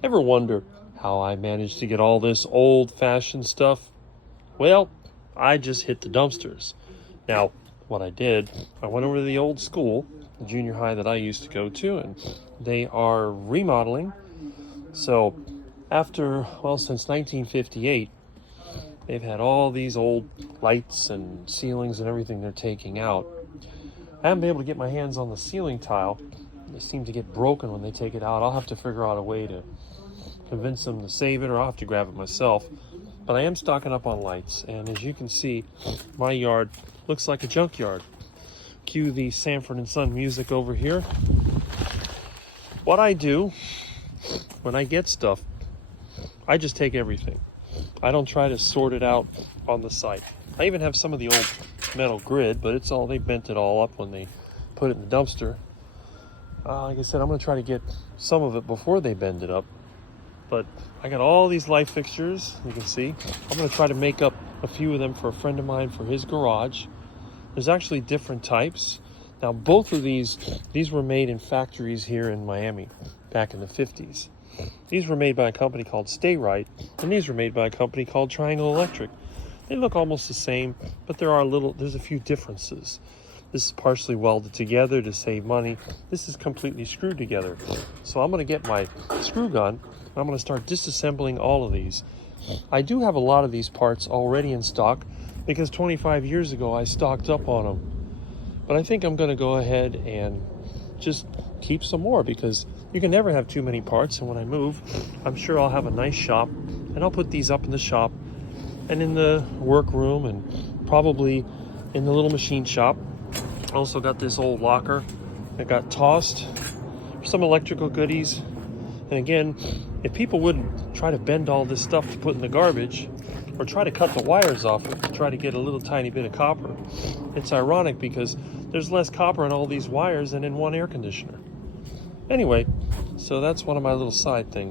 Ever wonder how I managed to get all this old-fashioned stuff? Well, I just hit the dumpsters. Now, what I did, I went over to the old school, the junior high that I used to go to, and they are remodeling. So, since 1958, they've had all these old lights and ceilings and everything they're taking out. I haven't been able to get my hands on the ceiling tile. They seem to get broken when they take it out. I'll have to figure out a way to convince them to save it, or I'll have to grab it myself. But I am stocking up on lights, and as you can see, my yard looks like a junkyard. Cue the Sanford and Son music over here. What I do when I get stuff, I just take everything. I don't try to sort it out on the site. I even have some of the old metal grid, but they bent it all up when they put it in the dumpster. Like I said, I'm going to try to get some of it before they bend it up. But I got all these light fixtures, you can see. I'm going to try to make up a few of them for a friend of mine for his garage. There's actually different types. Now, both of these were made in factories here in Miami back in the 50s. These were made by a company called Stay-Rite, and these were made by a company called Triangle Electric. They look almost the same, but there's a few differences. This is partially welded together to save money. This is completely screwed together. So I'm going to get my screw gun, and I'm going to start disassembling all of these. I do have a lot of these parts already in stock because 25 years ago I stocked up on them. But I think I'm going to go ahead and just keep some more because you can never have too many parts. And when I move, I'm sure I'll have a nice shop, and I'll put these up in the shop and in the workroom and probably in the little machine shop. I also got this old locker that got tossed for some electrical goodies. And again, if people wouldn't try to bend all this stuff to put in the garbage or try to cut the wires off it to try to get a little tiny bit of copper, it's ironic because there's less copper in all these wires than in one air conditioner. Anyway, so that's one of my little side things.